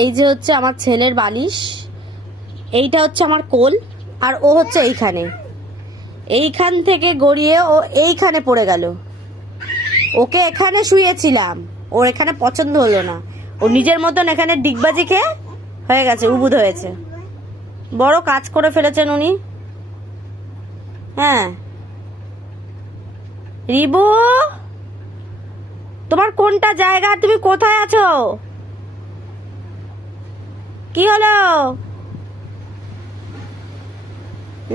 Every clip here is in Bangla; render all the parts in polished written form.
এই যে হচ্ছে আমার ছেলের বালিশ, এইটা হচ্ছে আমার কোল, আর ও হচ্ছে এইখান থেকে গড়িয়ে ও এইখানে পড়ে গেল। ওকে এখানে শুয়েছিলাম, ওর এখানে পছন্দ হলো না, ও নিজের মতন এখানে ডিগবাজি খেয়ে হয়ে গেছে, উবুদ হয়েছে। বড় কাজ করে ফেলেছেন উনি। হ্যাঁ রিবু, তোমার কোনটা জায়গা, তুমি কোথায় আছো? কি হলো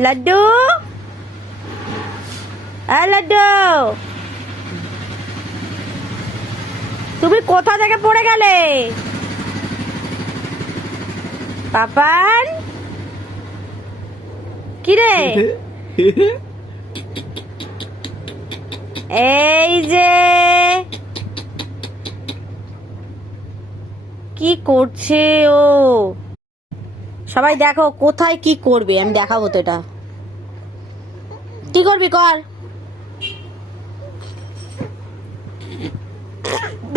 লাড্ডু? লাড্ডু, তুমি কোথা থেকে পড়ে গেলে? পাপান কি রে? এই যে কি করছে ও, সবাই দেখো কোথায় কি করবে, আমি দেখাবো তো। এটা কি করবি কর,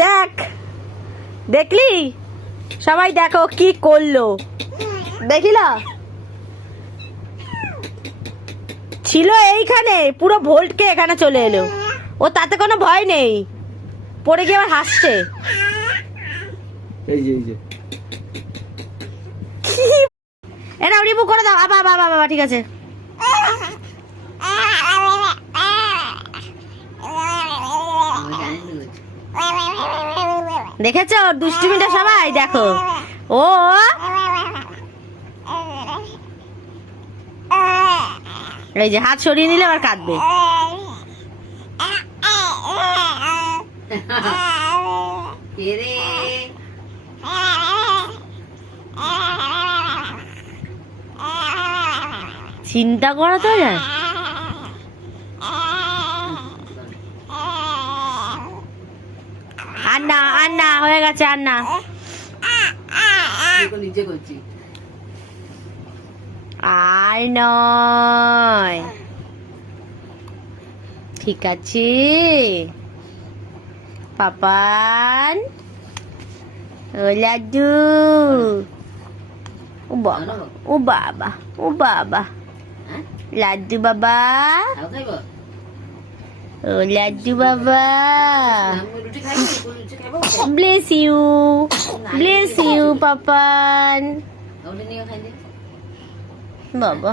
দেখ, দেখলি? সবাই দেখো কি করলো, দেখিলা? ছিল এইখানে, পুরো ভোল্টকে এখানে চলে এলো। ও তাতে কোনো ভয় নেই, পড়ে গিয়ে আবার হাসছে। এই যে এটা রিমু করে দাও। বাবা বাবা বাবা, ঠিক আছে। দেখেছো দুষ্টুমিটা? সবাই দেখো, ও এই যে হাত সরিয়ে নিলে আবার কাঁদবে। চিন্তা করা তো যায়। আন্না আন্না হয়ে গেছে, আন্না আর নয়, ঠিক আছে পাপান। ও লাড্ডু, ও বাবা ও বাবা ও বাবা, লাড্ডু বাবা, ও লাড্ডু বাবা, ব্লেস ইউ পাপান বাবা।